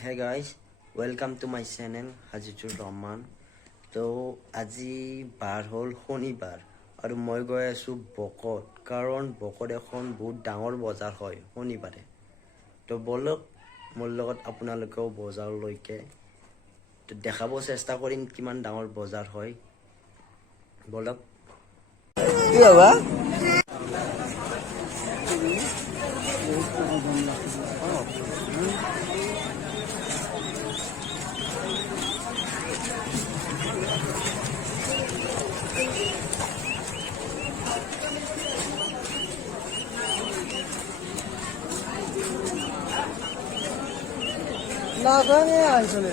Hey guys, welcome to my channel Hajijur Rahman. তো আজি বাৰ হ'ল শনিবাৰ আৰু মই গৈ আছোঁ বকত, কাৰণ বকত এখন বহুত ডাঙৰ বজাৰ হয় শনিবাৰে। তো বলক মোৰ লগত আপোনালোকেও বজাৰলৈকে তো দেখাব চেষ্টা কৰিম কিমান ডাঙৰ বজাৰ হয়। বলক কি বাবা লাগানে আসলে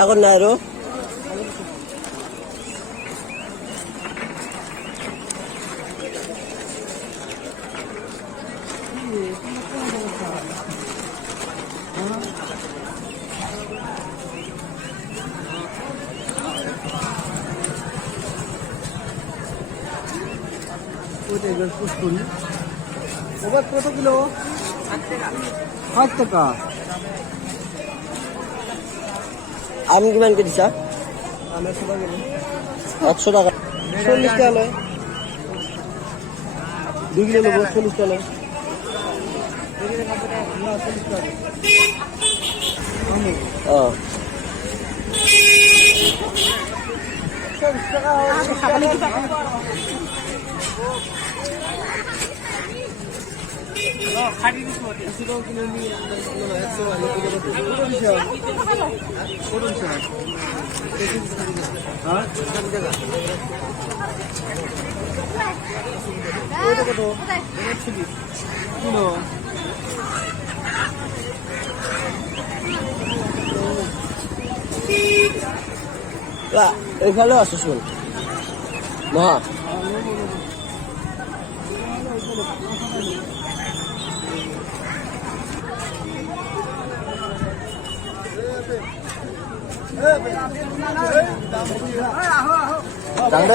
আগত নাই আৰু এবার কত কিলো? 8 টাকা। আম কিমান কে দিছা? 100 টাকা। 40 টাকা লয়। 2 কিলো লব 40 টাকা লয়। ও 40 টাকা খাবালে টাকা। খাড়ি দিছো 100 কিলো নি 100 আলু কিলো দিছো কোন স্যার হ্যাঁ টাকা কত কত 120 কিলো লা এখানে আছে শুন মহা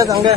장대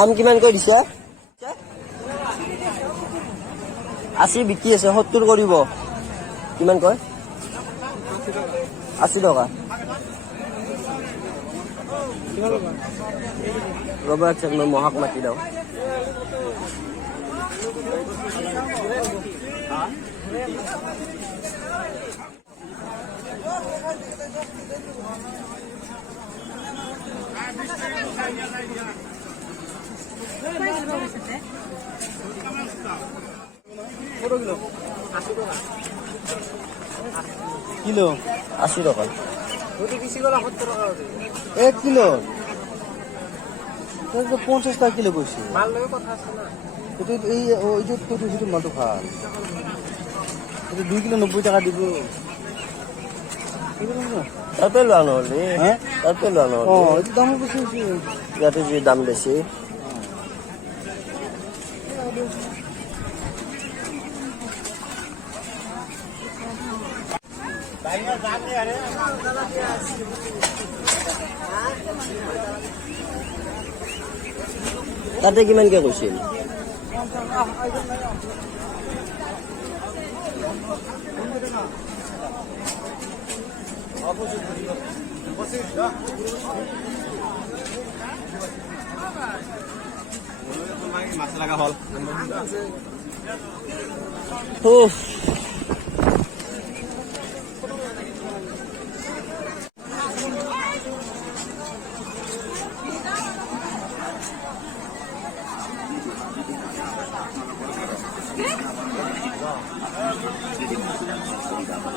আম কিমান কৈ দিছে 80 বিকি আছে 70 কৰিব কিমান কয় 80 টাকা ৰবা চেক মই মহাক মাতি দাও কিলো 80 টাকা এক কিলো 50 টাকা কিলো কইছি মাল লগে কথা আছে না এটা এই ওই যে তো দুটো মাল তো খাল এটা 2 কিলো 90 টাকা দিব তাতে লানো হলে হ্যাঁ তাতে লানো ও এই দাম বেশি যাতে যে দাম বেশি তাতে কিমানকে কৈছিল? মাছ লগা হল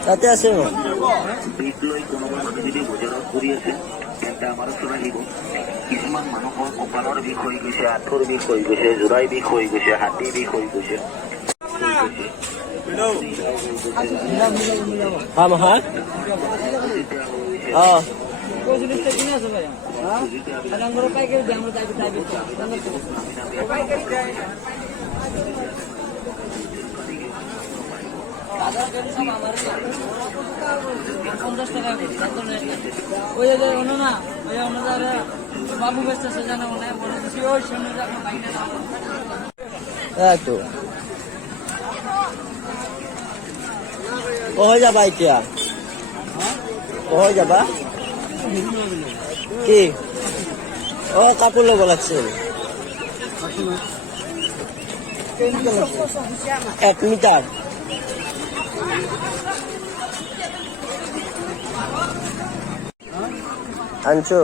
তাতে আছে ন কিছুমান মানুহৰ কঁকালৰ বিষ হৈ গৈছে, আঁঠুৰ বিষ হৈ গৈছে, জোৰাই বিষ হৈ গৈছে, হাতী বিষ হৈ গৈছে। বাবু বেচতেছে জানো না বলে দিছি ওই সামনে যা বাইরে না তো কই যাবা এতিয়া? কই যাবা? কি কাপোৰ ল'ব লাগিছিল 1 মিটাৰ আনছো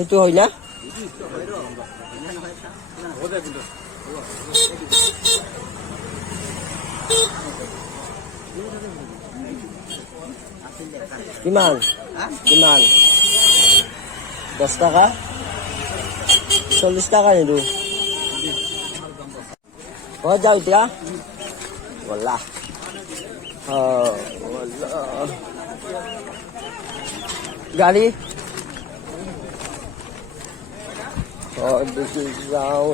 এইটো হয় না কিমান কিমান 10 টাকা 40 টাকা নিদু হৈ যাও এতিয়া বলা গাড়ী দেখি যাও